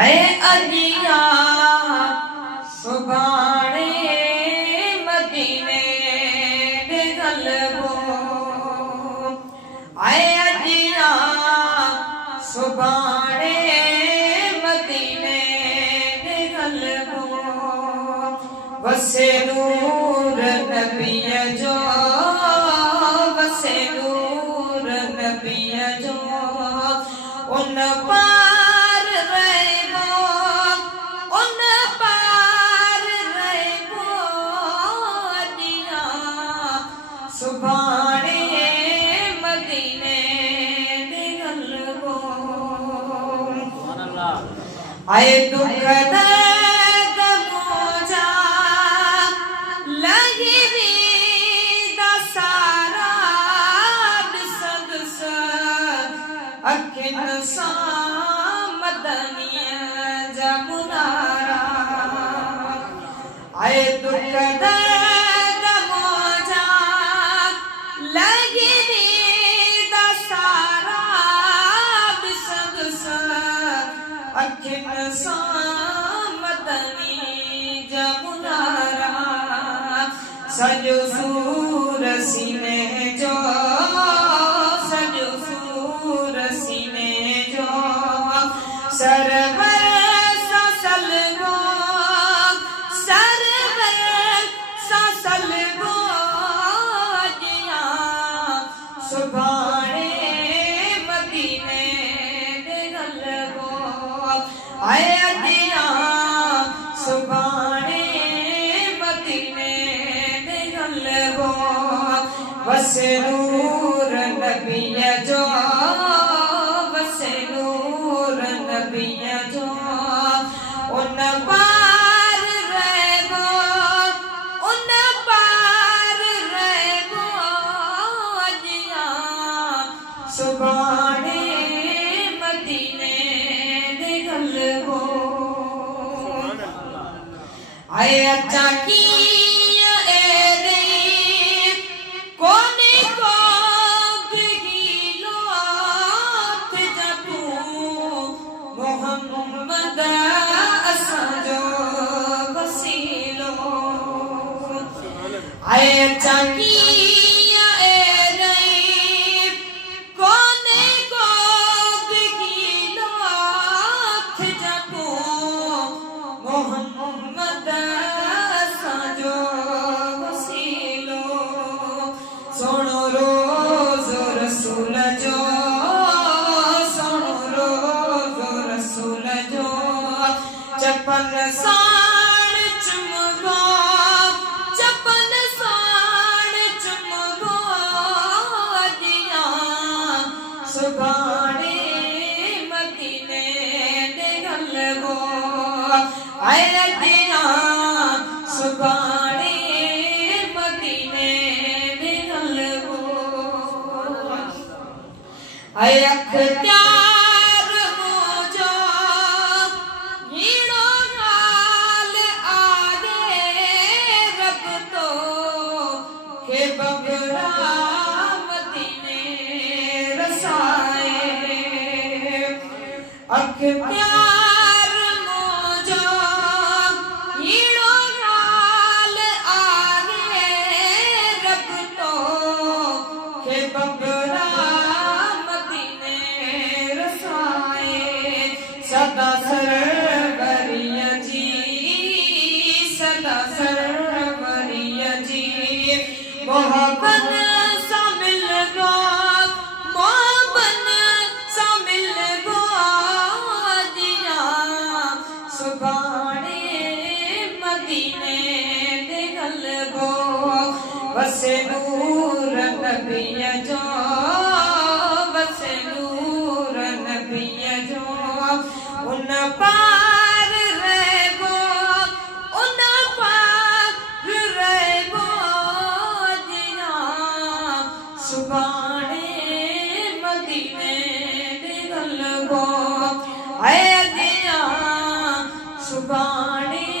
आए अजिया सुभाणे मदीने दे गलबो आए अजिया सुभाणे मदीने दे गलबो वसे नूर नबी जो वसे नूर नबी जो उन पार रहबो उन पार रहबो अजिया सुभाणे मदीने दे गलबो आए दुख दर्द मोजा लगी दा सारा दिस अखिन सा मदनिया जमुनारा आए दुख दर्द मोजा लगी दा सारा दिस अखिन सा मदनी जमुनारा सजो सूर सीने जो सजो सूर सीने जो सरवर सलगो सरवर सलगो अजिया सुभाणे मदीने दे गलबो आए अजिया सुभाणे मदीने दे गलबो वसे नूर नबी जो वसे नूर नबी जो उन पार रहबो उन पार रहबो अजिया सुभाणे मदीने दे गलबो आए अच्छा की आए चाकिया ए नहीं कोने को बिगिलो थे जपो मोहम्मद साजो वसीलो सोनो रोज रसूल जो सोनो रोज रसूल जो चपन साण चुमगो चपन सुभाणे मदीने दे गलबो आए अजिया सुभाणे मदीने दे गलबो आए अख्तियार मोजो हीड़ो गाल आगे रब तो के बबरा अख्तियार मोजो हीड़ो गाल आगे रब तो के बबरा मदीने रसाए सदा सरवरिया जी सदा सरवरिया जी मोहब्बत सा मिल गो सुभाणे मदीने दे गलबो वसे नूर नबी जो वसे नूर नबी जो उन पार रहबो उन पार रहबो अजिया सुभाणे मदीने दे गलबो आए अजिया सुभाणे